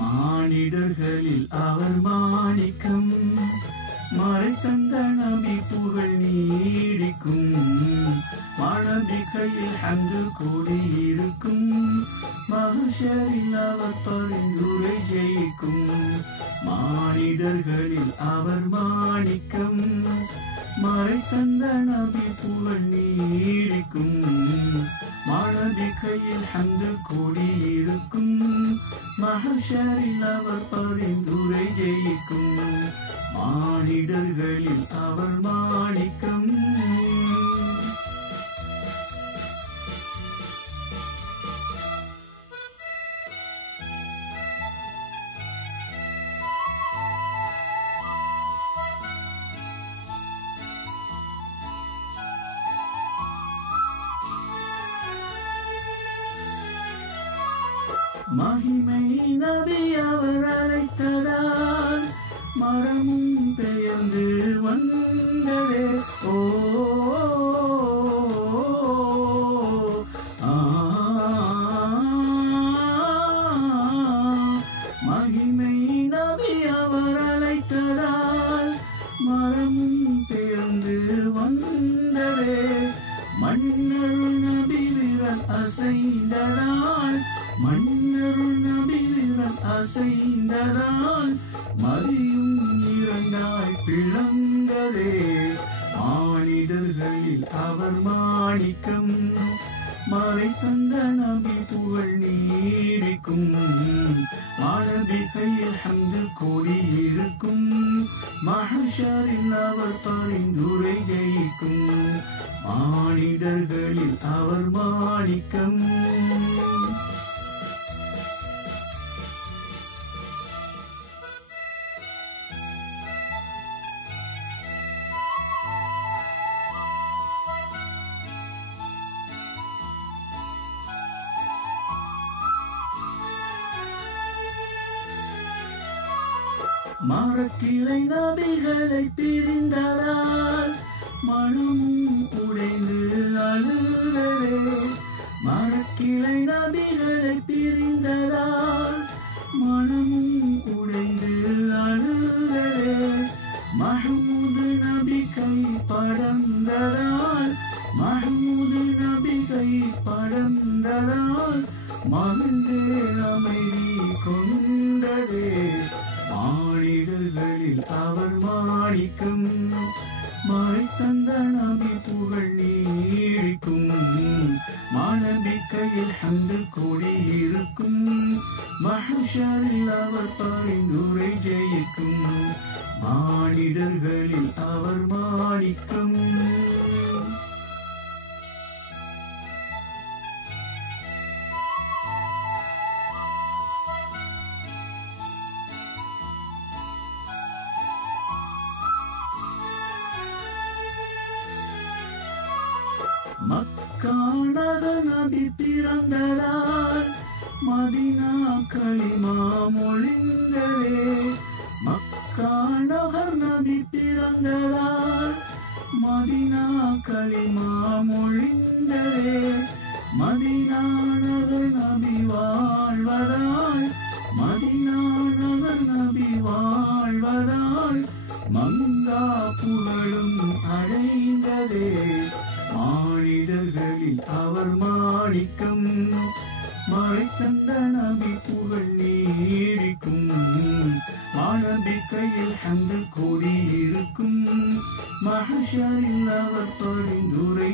மானிடர்களில் அவர் மாணிக்கம், மறைத்தந்த நபி புகழ் நீடிக்கும். மணபிக்கையில் ஹம்து கூடியிருக்கும், மஹ்ஷரில் அவர் பரிந்துரை ஜெயிக்கும். மானிடர்களில் அவர் மாணிக்கம், மறைத்தந்த நபி புகழ் நீடிக்கும். மணபிக்கையில் ஹம்து கூடியிருக்கும், மஹ்ஷரில் அவர் பரிந்துரை ஜெயிக்கும். மானிடர்களில் அவர் மாணிக்கம். மகிமை நபி அவர் அழைத்ததால் மரமும் பெயர்ந்து வந்ததே. ஓ மகிமை நபி அவர் அழைத்ததால் மரமும் பெயர்ந்து வந்ததே. மன்னர் நபி விரல் அசைந்ததால், மன்னர் நபி விரல் அசைந்ததால் மதியும் இரண்டாய் பிளந்ததே. மானிடர்களில் அவர் மாணிக்கம், மறைத்தந்த நபி புகழ் நீடிக்கும். மாணபிகையில் ஹம்து கூடியிருக்கும், மஹ்ஷரில் அவர் பரிந்துரை ஜெயிக்கும். மானிடர்களில் அவர் மாணிக்கம். மரக்கிளை நபிகளை பிரிந்ததால் மனமும் உடைந்து அழுததே. மரக்கிளை நபிகளை பிரிந்ததால் மனமும் உடைந்து அழுததே. மஹ்மூது நபி கை படர்ந்ததால், மஹ்மூது நபி கை படர்ந்ததால் மகிழ்ந்தே அமைதி கொண்டதே. மானிடர்களில் அவர் மாணிக்கம், மறைத்தந்த நபி புகழ் நீடிக்கும். மாணபிக்கையில் ஹம்து கூடியிருக்கும், மஹ்ஷரில் அவர் பரிந்துரை ஜெயிக்கும். மானிடர்களில் அவர் மாணிக்கம். மக்கா நகர் நபி பிறந்ததால் மதீனா கலிமா மொழிந்ததே. மக்கா நகர் நபி பிறந்ததால் மதீனா கலிமா மொழிந்ததே. மதீனா நகர் நபி வாழ்வதால், மதீனா நகர் நபி வாழ்வதால் மங்கா புகழும் அடைந்ததே. மானிடர்களில் அவர் மாணிக்கம், மறைத்தந்த நபி புகழ் நீடிக்கும். மாணபிக்கையில் ஹம்து கூடியிருக்கும், மஹ்ஷரில் அவர் பரிந்துரை